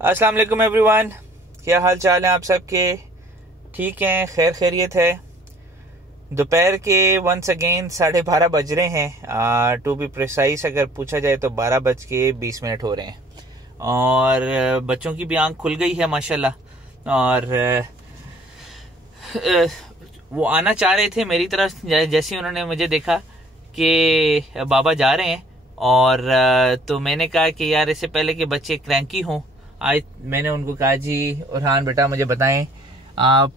अस्सलाम वालेकुम एवरीवन, क्या हाल चाल है आप सबके? ठीक हैं, खैर खैरियत है। दोपहर के वंस अगेन 12:30 बज रहे हैं। टू बी प्रिसाइज अगर पूछा जाए तो 12:20 हो रहे हैं और बच्चों की भी आंख खुल गई है माशाल्लाह। और वो आना चाह रहे थे मेरी तरफ, जैसे उन्होंने मुझे देखा कि बाबा जा रहे हैं और तो मैंने कहा कि यार इससे पहले कि बच्चे क्रैंकी हों, आज मैंने उनको कहा जी उरहान बेटा मुझे बताएं आप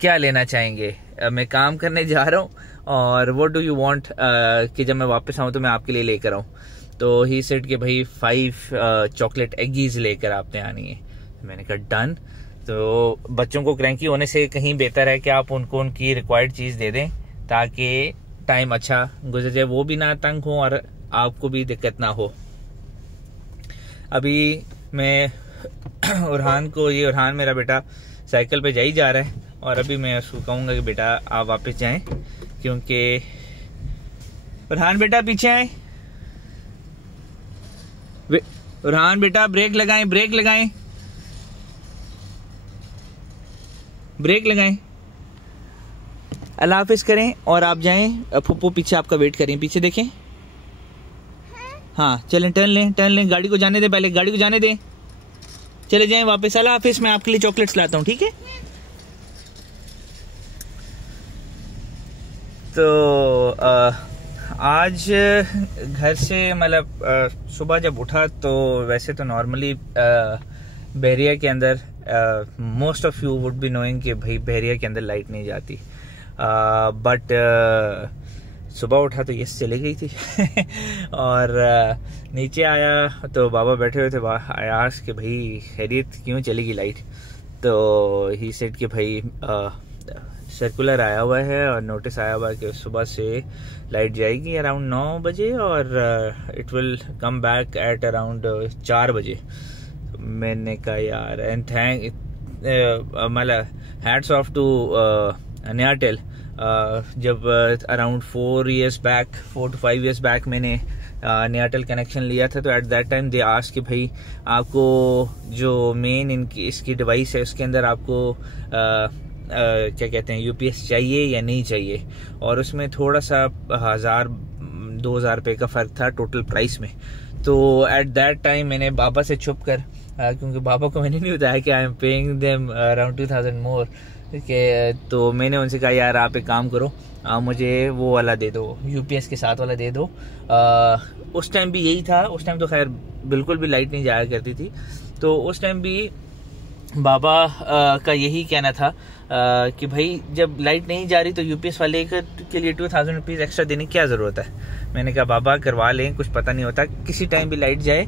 क्या लेना चाहेंगे, मैं काम करने जा रहा हूँ और व्हाट डू यू वांट कि जब मैं वापस आऊँ तो मैं आपके लिए लेकर आऊँ। तो ही सेड कि भाई 5 चॉकलेट एगीज लेकर आपने आनी है। मैंने कहा डन। तो बच्चों को क्रैंकी होने से कहीं बेहतर है कि आप उनको उनकी रिक्वायर्ड चीज़ दे दें ताकि टाइम अच्छा गुजर जाए, वो भी ना तंग हो और आपको भी दिक्कत ना हो। अभी मैं उरहान मेरा बेटा साइकिल पे जा रहा है और अभी मैं उसको कहूँगा कि बेटा आप वापस जाएं, क्योंकि उरहान बेटा पीछे आए। उरहान बेटा ब्रेक लगाएं, ब्रेक लगाएं, ब्रेक लगाएं। अल्लाह हाफिज करें और आप जाएं। फुप्पू पीछे आपका वेट करें, पीछे देखें। हाँ चलें, टर्न लें, गाड़ी को जाने दें, पहले गाड़ी को जाने दें, चले जाएं वापस। अल्लाह हाफिज, मैं आपके लिए चॉकलेट्स लाता हूँ, ठीक है? तो आज घर से मतलब सुबह जब उठा तो वैसे तो नॉर्मली बहरिया के अंदर most of you would be knowing कि भाई बहरिया के अंदर लाइट नहीं जाती, बट सुबह उठा तो यस चली गई थी और नीचे आया तो बाबा बैठे हुए थे। आई आस्क्ड कि भाई खैरियत क्यों चलेगी लाइट? तो ही सेड कि भाई सर्कुलर आया हुआ है और नोटिस आया हुआ है कि सुबह से लाइट जाएगी अराउंड 9 बजे और it will come back at around 4 बजे। मैंने कहा यार एंड थैंक मतलब हैट्स ऑफ टू नियाटेल। जब अराउंड 4 to 5 years बैक मैंने नियाटेल कनेक्शन लिया था तो eight that time they asked कि भाई आपको जो मेन इनकी इसकी डिवाइस है उसके अंदर आपको क्या कहते हैं यूपीएस चाहिए या नहीं चाहिए, और उसमें थोड़ा सा 1000-2000 रुपये का फ़र्क था टोटल प्राइस में। तो एट दैट टाइम मैंने बाबा से छुप कर क्योंकि बाबा को मैंने नहीं बताया कि I am paying them around 2000 मोर के, तो मैंने उनसे कहा यार आप एक काम करो, मुझे वो वाला दे दो, यूपीएस के साथ वाला दे दो। उस टाइम भी यही था, उस टाइम तो खैर बिल्कुल भी लाइट नहीं जाया करती थी, तो उस टाइम भी बाबा का यही कहना था कि भाई जब लाइट नहीं जा रही तो यूपीएस वाले के लिए 2000 रुपीज़ एक्स्ट्रा देने की क्या ज़रूरत है। मैंने कहा बाबा करवा लें, कुछ पता नहीं होता, किसी टाइम भी लाइट जाए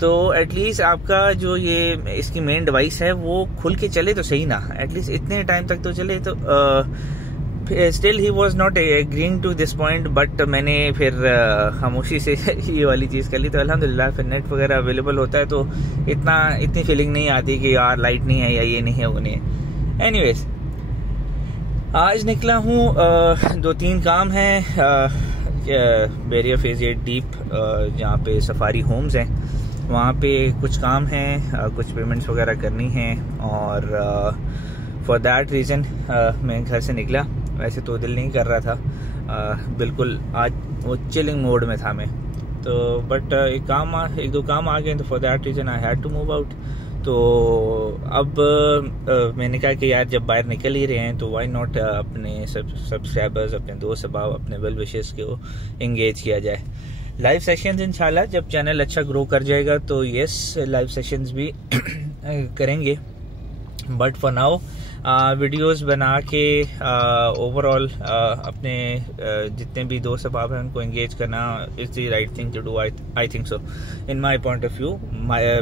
तो एटलीस्ट आपका जो ये इसकी मेन डिवाइस है वो खुल के चले तो सही ना, एटलीस्ट इतने टाइम तक तो चले। तो still he was not agreeing to this point, but मैंने फिर खामोशी से ये वाली चीज़ कर ली। तो अल्हम्दुलिल्लाह फिर नेट वगैरह अवेलेबल होता है तो इतनी फीलिंग नहीं आती कि यार लाइट नहीं है या ये नहीं है वो नहीं है। एनीवेज आज निकला हूँ, 2-3 काम हैं। बहरिया फेज 8 डीप जहाँ पे सफारी होम्स हैं वहाँ पे कुछ काम हैं, कुछ पेमेंट्स वगैरह करनी हैं और फॉर दैट रीज़न मैं घर से निकला। वैसे तो दिल नहीं कर रहा था, बिल्कुल आज वो चिलिंग मोड में था मैं, तो बट एक दो काम आ गए तो for that reason I had to move out. तो अब मैंने कहा कि यार जब बाहर निकल ही रहे हैं तो व्हाई नॉट अपने सब्सक्राइबर्स, अपने दोस्त अहबाब, अपने वेल विशेस को एंगेज किया जाए। लाइव सेशंस इंशाल्लाह जब चैनल अच्छा ग्रो कर जाएगा तो यस लाइव सेशंस भी करेंगे, बट फॉर नाउ वीडियोस बना के ओवरऑल अपने जितने भी दोस्त अहबाब हैं उनको एंगेज करना is the right thing to do. I think so in my point of view.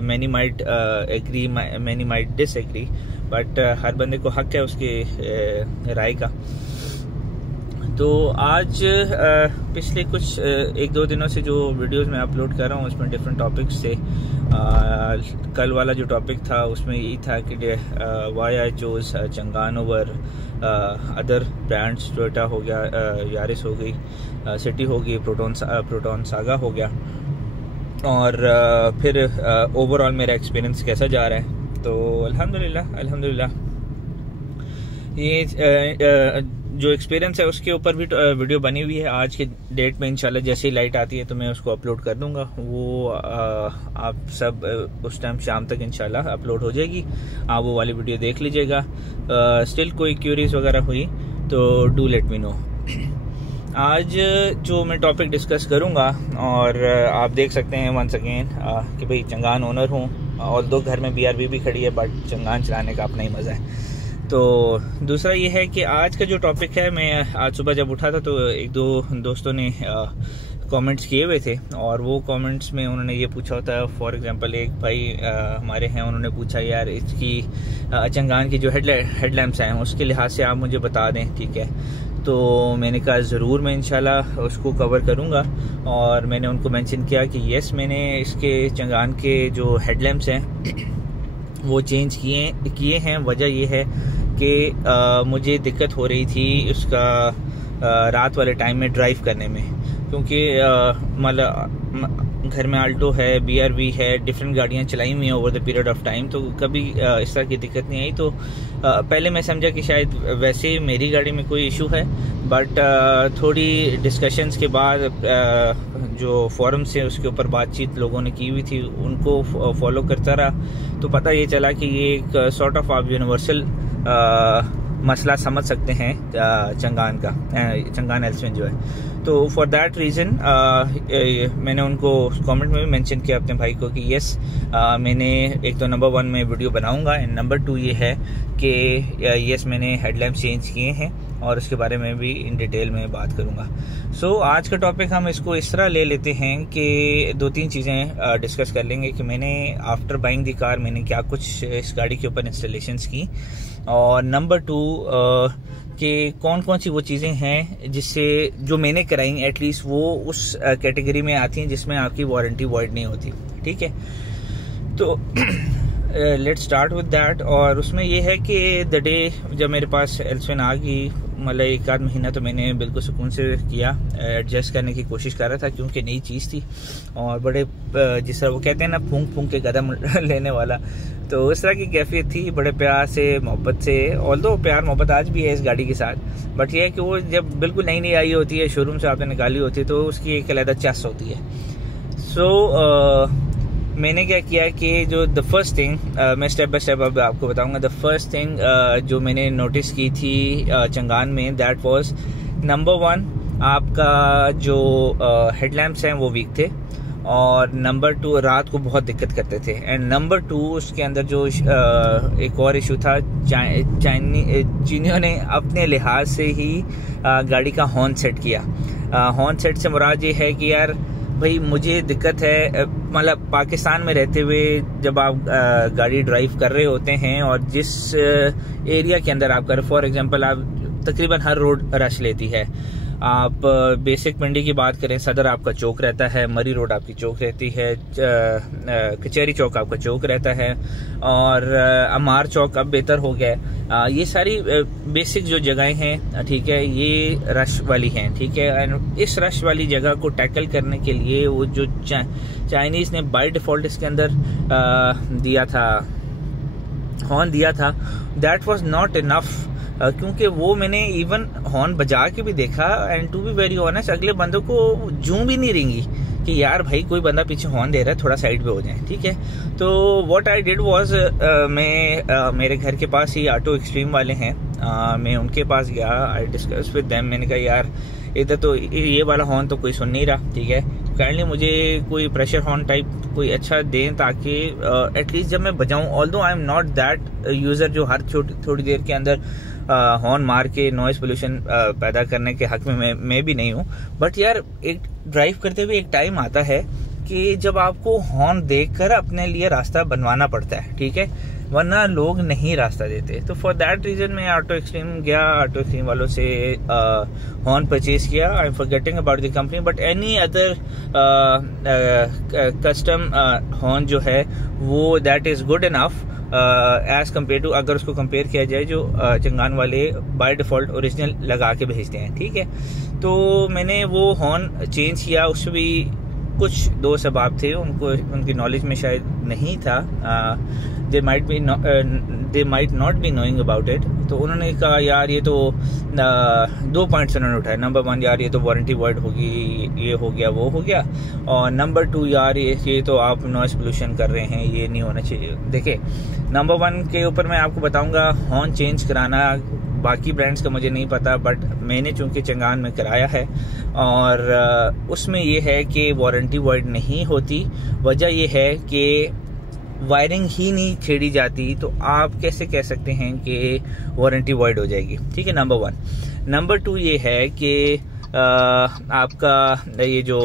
Many might agree, many might disagree, but हर बंदे को हक है उसके राय का। तो आज पिछले कुछ 1-2 दिनों से जो वीडियोस मैं अपलोड कर रहा हूँ उसमें डिफरेंट टॉपिक्स थे। कल वाला जो टॉपिक था उसमें यही था कि why I chose Changan over other brands. Toyota हो गया, यारिस हो गई, सिटी हो गई, प्रोटॉन सागा हो गया। और फिर ओवरऑल मेरा एक्सपीरियंस कैसा जा रहा है। तो अल्हम्दुलिल्लाह ये जो एक्सपीरियंस है उसके ऊपर भी वीडियो बनी हुई है। आज के डेट में इंशाल्लाह जैसे ही लाइट आती है तो मैं उसको अपलोड कर दूंगा। वो आप सब उस टाइम शाम तक इंशाल्लाह अपलोड हो जाएगी। आप वो वाली वीडियो देख लीजिएगा। स्टिल कोई क्यूरीज वगैरह हुई तो डू लेट मी नो। आज जो मैं टॉपिक डिस्कस करूंगा, और आप देख सकते हैं वंस अगेन कि भाई चंगान ओनर हूँ, और दो घर में BRV भी खड़ी है, बट चंगान चलाने का अपना ही मज़ा है। तो दूसरा ये है कि आज का जो टॉपिक है, मैं आज सुबह जब उठा था तो एक दो दोस्तों ने कमेंट्स किए हुए थे, और वो कमेंट्स में उन्होंने ये पूछा होता है। फॉर एग्जांपल एक भाई हमारे हैं, उन्होंने पूछा यार इसकी चंगान की जो हेडलैम्प्स हैं उसके लिहाज से आप मुझे बता दें, ठीक है। तो मैंने कहा ज़रूर, मैं इंशाल्लाह उसको कवर करूँगा। और मैंने उनको मेंशन किया कि यस, मैंने इसके चंगान के जो हेडलैम्प्स हैं वो चेंज किए हैं। वजह ये है कि मुझे दिक्कत हो रही थी उसका रात वाले टाइम में ड्राइव करने में, क्योंकि मतलब घर में आल्टो है, BRV है, डिफरेंट गाड़ियां चलाई हुई हैं over the period of time, तो कभी इस तरह की दिक्कत नहीं आई। तो पहले मैं समझा कि शायद वैसे मेरी गाड़ी में कोई इशू है, बट थोड़ी डिस्कशंस के बाद जो फोरम से उसके ऊपर बातचीत लोगों ने की हुई थी उनको फॉलो करता रहा, तो पता ये चला कि ये एक सॉर्ट ऑफ आप यूनिवर्सल मसला समझ सकते हैं चंगान का, चंगान एल्सविन जो है। तो फॉर दैट रीज़न मैंने उनको कमेंट में भी मेंशन किया अपने भाई को कि यस, मैंने एक तो नंबर 1 में वीडियो बनाऊंगा, एंड नंबर 2 ये है कि यस मैंने हेडलैम्प चेंज किए हैं, और उसके बारे में भी इन डिटेल में बात करूंगा। सो आज का टॉपिक हम इसको इस तरह ले लेते हैं कि 2-3 चीज़ें डिस्कस कर लेंगे कि मैंने आफ्टर बाइंग दी कार मैंने क्या कुछ इस गाड़ी के ऊपर इंस्टॉलेशंस की, और नंबर 2 कि कौन कौन सी वो चीज़ें हैं जिससे जो मैंने कराई एटलीस्ट वो उस कैटेगरी में आती हैं जिसमें आपकी वारंटी वॉइड नहीं होती, ठीक है। तो लेट्स स्टार्ट विद दैट। और उसमें ये है कि द डे जब मेरे पास एल्सविन आ गई, मतलब 1-आध महीना तो मैंने बिल्कुल सुकून से किया, एडजस्ट करने की कोशिश कर रहा था, क्योंकि नई चीज़ थी और बड़े जिस तरह वो कहते हैं ना फूंक के कदम लेने वाला, तो उस तरह की कैफियत थी। बड़े प्यार से, मोहब्बत से, ऑल्दो प्यार मोहब्बत आज भी है इस गाड़ी के साथ, बट ये है कि वो जब बिल्कुल नई आई होती है, शोरूम से आपने निकाली होती है, तो उसकी एक अलग चस होती है। सो मैंने क्या किया कि जो द फर्स्ट थिंग मैं स्टेप बाय स्टेप अब आपको बताऊंगा। द फर्स्ट थिंग जो मैंने नोटिस की थी चंगान में, दैट वाज नंबर 1, आपका जो हेडलैम्प्स हैं वो वीक थे, और नंबर 2 रात को बहुत दिक्कत करते थे, एंड नंबर 2 उसके अंदर जो एक और इशू था, चीनियों ने अपने लिहाज से ही गाड़ी का हॉर्न सेट किया। हॉर्न सेट से मुराद ये है कि यार भाई मुझे दिक्कत है, मतलब पाकिस्तान में रहते हुए जब आप गाड़ी ड्राइव कर रहे होते हैं और जिस एरिया के अंदर आप कर, फॉर एग्जांपल आप तकरीबन हर रोड रश लेती है। आप बेसिक मंडी की बात करें, सदर आपका चौक रहता है, मरी रोड आपकी चौक रहती है, कचहरी चौक आपका चौक रहता है, और अमार चौक अब बेहतर हो गया। ये सारी बेसिक जो जगहें हैं, ठीक है, ये रश वाली हैं, ठीक है। एंड इस रश वाली जगह को टैकल करने के लिए वो जो चाइनीज़ ने बाय डिफ़ॉल्ट इसके अंदर दिया था, हॉर्न दिया था, दैट वाज नॉट इनफ, क्योंकि वो मैंने इवन हॉर्न बजा के भी देखा, and to be very honest अगले बंदों को जूं भी नहीं रेंगी कि यार भाई कोई बंदा पीछे हॉर्न दे रहा है, थोड़ा साइड पे हो जाए, ठीक है। तो व्हाट आई डिड वाज, मैं मेरे घर के पास ही ऑटो एक्सट्रीम वाले हैं, मैं उनके पास गया, आई डिस्कस विद देम। मैंने कहा यार इधर तो ये वाला हॉर्न तो कोई सुन नहीं रहा, ठीक है, काइंडली मुझे कोई प्रेशर हॉर्न टाइप कोई अच्छा दें, ताकि एटलीस्ट जब मैं बजाऊं, although I am not that user जो हर थोड़ी देर के अंदर हॉर्न मार के नॉइज पोल्यूशन पैदा करने के हक में मैं भी नहीं हूँ, बट यार एक ड्राइव करते हुए एक टाइम आता है कि जब आपको हॉर्न देखकर अपने लिए रास्ता बनवाना पड़ता है, ठीक है, वरना लोग नहीं रास्ता देते। तो फॉर दैट रीजन मैं ऑटो एक्सट्रीम गया, ऑटो एक्सट्रीम वालों से हॉर्न परचेज किया। I am forgetting about the company, but any other custom horn जो है वो that is good enough as compare to, अगर उसको कंपेयर किया जाए जो चंगान वाले बाय डिफॉल्ट ओरिजिनल लगा के भेजते हैं, ठीक है। तो मैंने वो हॉर्न चेंज किया, उससे भी कुछ दोस्त अहबाब थे, उनको उनकी नॉलेज में शायद नहीं था, they might not be knowing about it. तो उन्होंने कहा यार ये तो 2 पॉइंट्स उन्होंने उठाए। नंबर 1 यार ये तो वारंटी वर्ड होगी, ये हो गया वो हो गया, और नंबर 2 यार ये तो आप नॉइस पोल्यूशन कर रहे हैं, ये नहीं होना चाहिए। देखिए नंबर 1 के ऊपर मैं आपको बताऊंगा हॉर्न चेंज कराना, बाकी ब्रांड्स का मुझे नहीं पता, बट मैंने चूंकि चंगान में कराया है और उसमें ये है कि वारंटी वर्ड नहीं होती। वजह ये है कि वायरिंग ही नहीं छेड़ी जाती, तो आप कैसे कह सकते हैं कि वारंटी वर्ड हो जाएगी। ठीक है, नंबर 1। नंबर 2 ये है कि आपका ये जो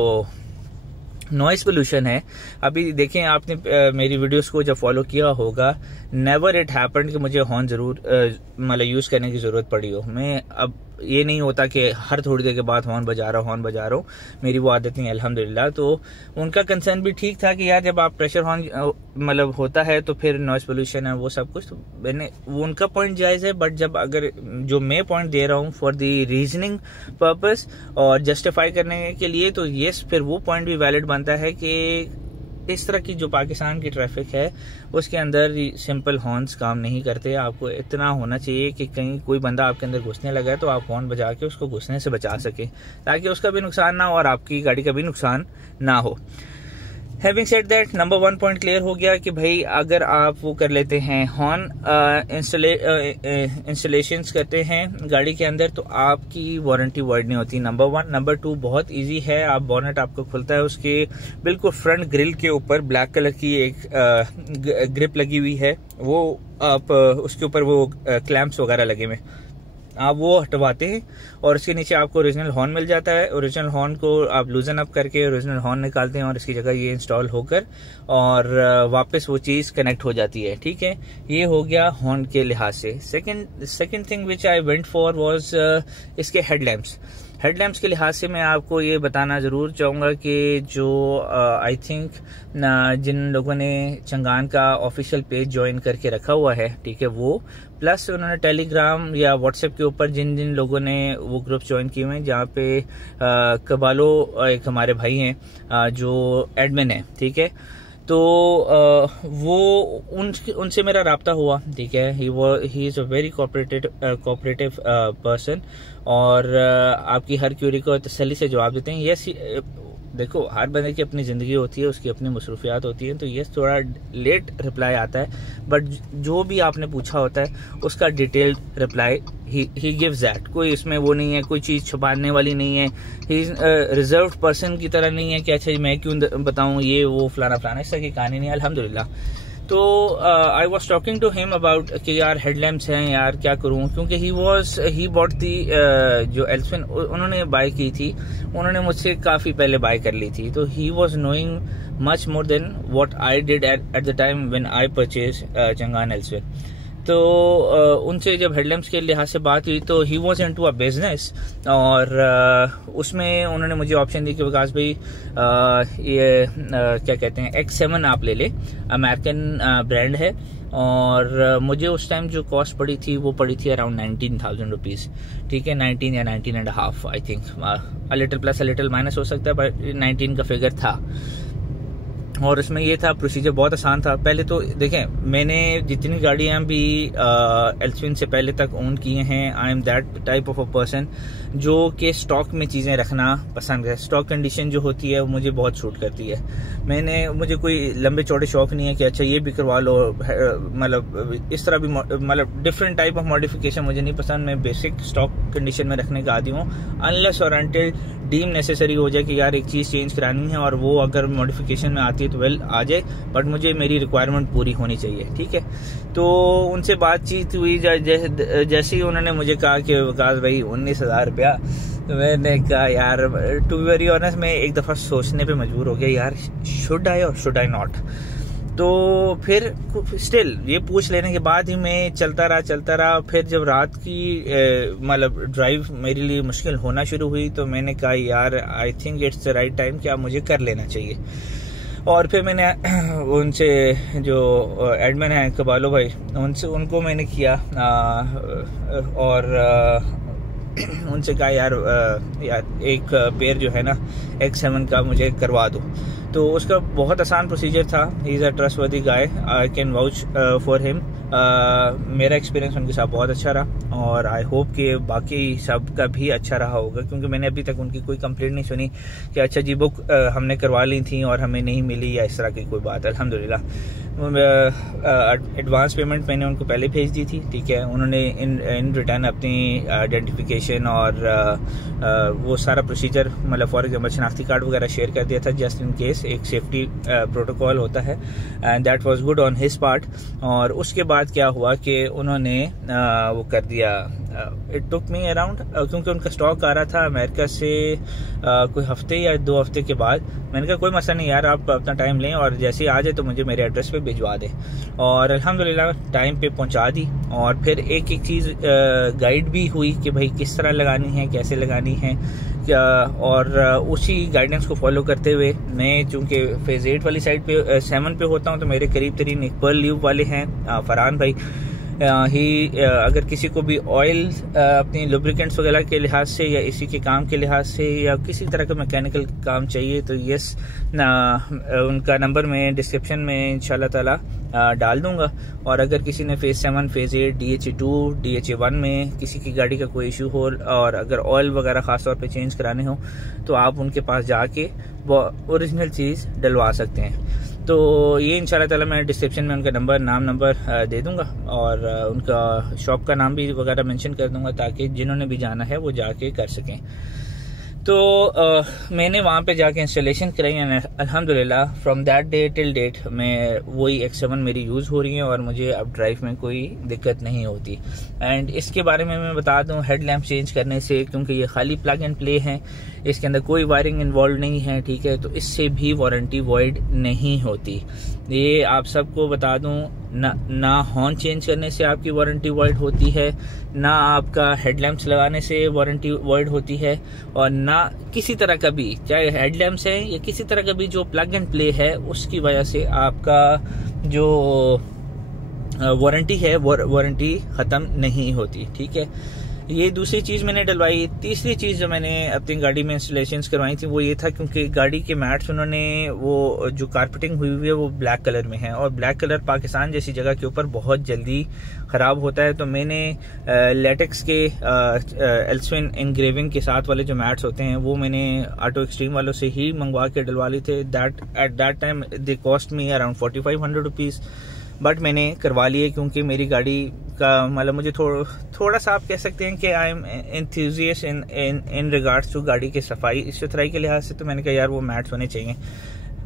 नॉइस पोल्यूशन है, अभी देखें आपने मेरी वीडियोस को जब फॉलो किया होगा, नेवर इट हैपेंड कि मुझे हॉर्न जरूर मतलब यूज करने की जरूरत पड़ी हो। मैं अब ये नहीं होता कि हर थोड़ी देर के बाद हॉर्न बजा रहा हूँ, मेरी वो आदत नहीं है अल्हम्दुलिल्लाह। तो उनका कंसर्न भी ठीक था कि यार जब आप प्रेशर हॉर्न मतलब होता है तो फिर नॉइस पोल्यूशन है वो सब कुछ, तो मैंने वो उनका पॉइंट जायज है, बट जब अगर जो मैं पॉइंट दे रहा हूँ फॉर द रीजनिंग पर्पस और जस्टिफाई करने के लिए, तो यस फिर वो पॉइंट भी वैलिड बनता है कि इस तरह की जो पाकिस्तान की ट्रैफिक है उसके अंदर सिंपल हॉर्न्स काम नहीं करते। आपको इतना होना चाहिए कि कहीं कोई बंदा आपके अंदर घुसने लगा है तो आप हॉर्न बजा के उसको घुसने से बचा सके, ताकि उसका भी नुकसान ना हो और आपकी गाड़ी का भी नुकसान ना हो। Having said that, number 1 point clear हो गया कि भाई अगर आप वो कर लेते हैं हॉर्न इंस्टॉलेशंस करते हैं गाड़ी के अंदर तो आपकी वारंटी वर्ड नहीं होती, नंबर 1। नंबर 2 बहुत इजी है, आप बोनेट आपको खुलता है, उसके बिल्कुल फ्रंट ग्रिल के ऊपर ब्लैक कलर की एक ग्रिप लगी हुई है, वो आप उसके ऊपर वो क्लैंप्स वगैरह लगे हुए, आप वो हटवाते हैं और उसके नीचे आपको ओरिजिनल हॉर्न मिल जाता है। ओरिजिनल हॉर्न को आप लूजन अप करके ओरिजिनल हॉर्न निकालते हैं और इसकी जगह ये इंस्टॉल होकर और वापस वो चीज कनेक्ट हो जाती है। ठीक है, ये हो गया हॉर्न के लिहाज से। Second thing which I went for was इसके हेडलैम्प्स के लिहाज से मैं आपको ये बताना जरूर चाहूंगा कि जो आई थिंक जिन लोगों ने चंगान का ऑफिशियल पेज ज्वाइन करके रखा हुआ है, ठीक है, वो प्लस उन्होंने टेलीग्राम या व्हाट्सएप के ऊपर जिन जिन लोगों ने वो ग्रुप ज्वाइन किए हुए हैं, जहाँ पे कबालो एक हमारे भाई हैं जो एडमिन है, ठीक है, तो वो उनसे मेरा राब्ता हुआ। ठीक है, he is a very cooperative person और आपकी हर क्यूरी को तसल्ली से जवाब देते हैं। यस, देखो हर बंदे की अपनी ज़िंदगी होती है, उसकी अपनी मसरूफियात होती हैं, तो ये थोड़ा लेट रिप्लाई आता है, बट जो भी आपने पूछा होता है उसका detailed reply he gives that. कोई इसमें वो नहीं है, कोई चीज़ छुपाने वाली नहीं है, ही इज रिजर्व्ड पर्सन की तरह नहीं है कि अच्छा मैं क्यों बताऊँ ये वो फलाना फलाना, इस तरह की कहानी नहीं है अल्हम्दुलिल्लाह। तो I was talking to him about कि यार हेडलैम्प्स हैं यार क्या करूं, क्योंकि ही बॉट दी जो एल्सविन उन्होंने बाय की थी, उन्होंने मुझसे काफ़ी पहले बाय कर ली थी, तो he was knowing much more than what I did at the time when I purchase Changan Alsvin. तो उनसे जब हेडलैम्प्स के लिहाज से बात हुई तो he was into a business और उसमें उन्होंने मुझे ऑप्शन दी कि विकास भाई ये क्या कहते हैं X7 आप ले ले, अमेरिकन ब्रांड है, और मुझे उस टाइम जो कॉस्ट पड़ी थी वो पड़ी थी अराउंड 19,000 रुपीज़। ठीक है, 19 या 19.5 I think, a little plus a little minus हो सकता है, पर 19 का फिगर था। और इसमें ये था, प्रोसीजर बहुत आसान था। पहले तो देखें, मैंने जितनी गाड़ियाँ भी एल्सविन से पहले तक ओन किए हैं, I am that type of a person जो कि स्टॉक में चीज़ें रखना पसंद है। स्टॉक कंडीशन जो होती है वो मुझे बहुत सूट करती है। मुझे कोई लंबे चौड़े शौक नहीं है कि अच्छा ये भी करवा लो, मतलब इस तरह भी, मतलब डिफरेंट टाइप ऑफ मॉडिफिकेशन मुझे नहीं पसंद। मैं बेसिक स्टॉक कंडीशन में रखने का आदी हूँ, अनलेस और अनटिल डीम नेसेसरी हो जाए कि यार एक चीज़ चेंज करानी है और वो अगर मॉडिफिकेशन में आती है तो वेल आ जाए, बट मुझे मेरी रिक्वायरमेंट पूरी होनी चाहिए। ठीक है, तो उनसे बातचीत हुई, जैसे ही उन्होंने मुझे कहा कि विकास भाई 19,000 रुपया, तो मैंने कहा यार टू बी वेरी ऑनेस्ट मैं एक दफ़ा सोचने पे मजबूर हो गया, यार शुड आई और शुड आई नॉट। तो फिर स्टिल ये पूछ लेने के बाद ही मैं चलता रहा। फिर जब रात की मतलब ड्राइव मेरे लिए मुश्किल होना शुरू हुई तो मैंने कहा यार I think it's the right time कि अब मुझे कर लेना चाहिए। और फिर मैंने उनसे जो एडमिन हैं कबालो भाई, उनको मैंने किया और उनसे कहा यार एक पेयर जो है ना X7 का मुझे करवा दो। तो उसका बहुत आसान प्रोसीजर था। He is a trustworthy guy, I can vouch for him. मेरा एक्सपीरियंस उनके साथ बहुत अच्छा रहा और आई होप कि बाकी सब का भी अच्छा रहा होगा, क्योंकि मैंने अभी तक उनकी कोई कंप्लेंट नहीं सुनी कि अच्छा जी बुक हमने करवा ली थी और हमें नहीं मिली या इस तरह की कोई बात। अल्हम्दुलिल्लाह एडवांस पेमेंट मैंने उनको पहले भेज दी थी, ठीक है। उन्होंने इन रिटर्न अपनी आइडेंटिफिकेशन और वो सारा प्रोसीजर, मतलब फॉर एग्जाम्पल शनाख्ती कार्ड वगैरह शेयर कर दिया था जस्ट इन केस, एक सेफ्टी प्रोटोकॉल होता है, and that was good on his part. और उसके बाद क्या हुआ कि उन्होंने वो कर दिया, इट टुक मी अराउंड, क्योंकि उनका स्टॉक आ रहा था अमेरिका से कोई हफ्ते या 2 हफ्ते के बाद। मैंने कहा कोई मसला नहीं यार, आप अपना टाइम लें और जैसे ही आ जाए तो मुझे मेरे एड्रेस पे भिजवा दें। और अल्हम्दुलिल्लाह टाइम पे पहुंचा दी। और फिर एक एक चीज़ गाइड भी हुई कि भाई किस तरह लगानी है, कैसे लगानी है क्या, और उसी गाइडेंस को फॉलो करते हुए मैं चूँकि फेज़ 8 वाली साइड पे 7 पे होता हूँ, तो मेरे करीब तरीन एक पर्ल ल्यूब वाले हैं फरहान भाई। अगर किसी को भी ऑयल अपनी लुब्रिकेंट्स वगैरह के लिहाज से या इसी के काम के लिहाज से या किसी तरह का मैकेनिकल काम चाहिए तो यस उनका नंबर मैं डिस्क्रिप्शन में इंशाल्लाह ताला डाल दूंगा। और अगर किसी ने फेज़ 7, फेज़ 8, DHA2, DHA1 में किसी की गाड़ी का कोई इशू हो और अगर ऑयल वगैरह ख़ास तौर पे चेंज कराने हो तो आप उनके पास जाके वो ओरिजिनल चीज़ डलवा सकते हैं। तो ये इंशाल्लाह ताला मैं डिस्क्रिप्शन में उनका नंबर दे दूंगा और उनका शॉप का नाम भी वगैरह मेंशन कर दूंगा ताकि जिन्होंने भी जाना है वो जाके कर सकें। तो मैंने वहाँ पे जाके इंस्टॉलेशन कराई एंड अल्हम्दुलिल्लाह from that day till date मैं वही X7 मेरी यूज़ हो रही है और मुझे अब ड्राइव में कोई दिक्कत नहीं होती। एंड इसके बारे में मैं बता दूं, हेडलैम्प चेंज करने से, क्योंकि ये खाली प्लग एंड प्ले है, इसके अंदर कोई वायरिंग इन्वॉल्व नहीं है, ठीक है, तो इससे भी वारंटी वॉइड नहीं होती। ये आप सबको बता दूं, ना हॉर्न चेंज करने से आपकी वारंटी वॉइड होती है, ना आपका हेडलैम्प्स लगाने से वारंटी वॉइड होती है, और ना किसी तरह का भी, चाहे हेडलैम्प्स है या किसी तरह का भी जो प्लग एंड प्ले है उसकी वजह से आपका जो वारंटी है वारंटी ख़त्म नहीं होती, ठीक है। ये दूसरी चीज़ मैंने डलवाई। तीसरी चीज़ जो मैंने अपनी गाड़ी में इंस्टॉलेशंस करवाई थी वो ये था, क्योंकि गाड़ी के मैट्स उन्होंने वो जो कारपेटिंग हुई हुई है वो ब्लैक कलर में है और ब्लैक कलर पाकिस्तान जैसी जगह के ऊपर बहुत जल्दी ख़राब होता है। तो मैंने लेटेक्स के एल्सविन इंग्रेविंग के साथ वाले जो मैट्स होते हैं वो मैंने ऑटो एक्सट्रीम वालों से ही मंगवा के डलवा ली थे। Eight that time they cost me around 4500 rupees, but मैंने करवा लिए क्योंकि मेरी गाड़ी का मतलब मुझे थोड़ा सा आप कह सकते हैं कि I am enthusiast in regards to गाड़ी की सफाई सुथराई के लिहाज से। तो मैंने कहा यार वो मैट्स होने चाहिए।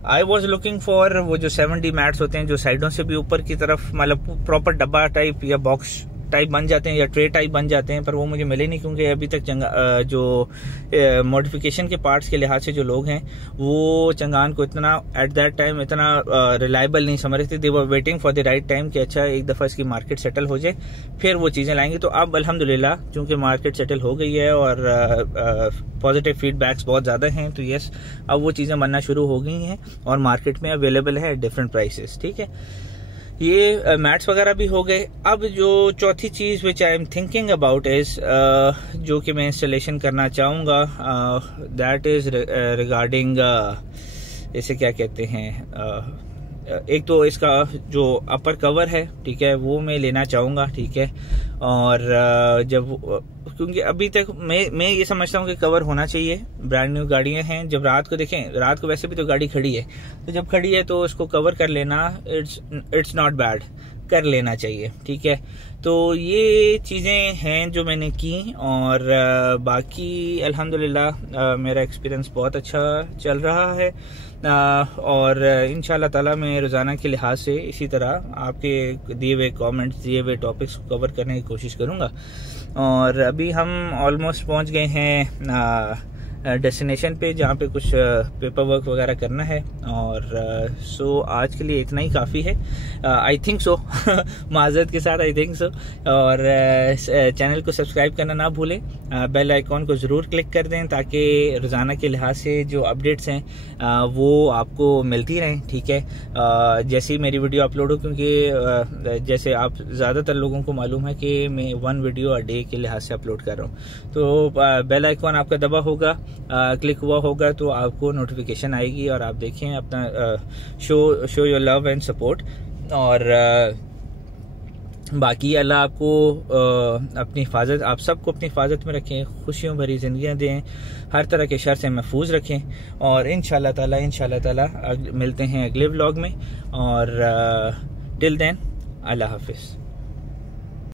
आई वॉज लुकिंग फॉर वो जो 7D मैट्स होते हैं जो साइडों से भी ऊपर की तरफ मतलब प्रॉपर डब्बा टाइप या बॉक्स टाइप बन जाते हैं या ट्रे टाइप बन जाते हैं, पर वो मुझे मिले नहीं क्योंकि अभी तक जो मॉडिफिकेशन के पार्ट्स के लिहाज से जो लोग हैं वो चंगान को इतना एट दैट टाइम इतना रिलायबल नहीं समझ रहे थे। They were waiting for the right time कि अच्छा एक दफ़ा इसकी मार्केट सेटल हो जाए फिर वो चीज़ें लाएंगे। तो अब अल्हम्दुलिल्लाह चूँकि मार्केट सेटल हो गई है और पॉजिटिव फीडबैक्स बहुत ज़्यादा हैं, तो यस अब वो चीज़ें बनना शुरू हो गई हैं और मार्केट में अवेलेबल है डिफरेंट प्राइसेस, ठीक है। ये मैट्स वगैरह भी हो गए। अब जो चौथी चीज़ which I am thinking about is जो कि मैं इंस्टॉलेशन करना चाहूँगा दैट इज़ रिगार्डिंग इसे क्या कहते हैं, एक तो इसका जो अपर कवर है, ठीक है, वो मैं लेना चाहूँगा, ठीक है। और जब क्योंकि अभी तक मैं ये समझता हूँ कि कवर होना चाहिए, ब्रांड न्यू गाड़ियाँ हैं, जब रात को देखें, रात को वैसे भी तो गाड़ी खड़ी है, तो जब खड़ी है तो उसको कवर कर लेना इट्स नॉट बैड, कर लेना चाहिए, ठीक है। तो ये चीज़ें हैं जो मैंने की और बाकी अल्हम्दुलिल्लाह मेरा एक्सपीरियंस बहुत अच्छा चल रहा है और इंशाल्लाह ताला मैं रोज़ाना के लिहाज से इसी तरह आपके दिए हुए कमेंट्स, दिए हुए टॉपिक्स को कवर करने की कोशिश करूँगा। और अभी हम ऑलमोस्ट पहुँच गए हैं डेस्टिनेशन पे, जहाँ पे कुछ पेपर वर्क वगैरह करना है। और सो आज के लिए इतना ही काफ़ी है, आई थिंक सो माजरत के साथ, आई थिंक सो। और चैनल को सब्सक्राइब करना ना भूलें, बेल आइकॉन को ज़रूर क्लिक कर दें ताकि रोज़ाना के लिहाज से जो अपडेट्स हैं वो आपको मिलती रहें, ठीक है। जैसे ही मेरी वीडियो अपलोड हो, क्योंकि जैसे आप ज़्यादातर लोगों को मालूम है कि मैं 1 वीडियो अ डे के लिहाज से अपलोड कर रहा हूँ, तो बेल आइकॉन आपका दबा होगा, क्लिक हुआ होगा तो आपको नोटिफिकेशन आएगी और आप देखें अपना show your love and support. और बाकी अल्लाह आपको अपनी हिफाजत, आप सबको अपनी हिफाजत में रखें, खुशियों भरी ज़िंदगियाँ दें, हर तरह के शर से महफूज रखें। और इंशाल्लाह ताला मिलते हैं अगले व्लॉग में। और टिल देन अल्लाह हाफिज़।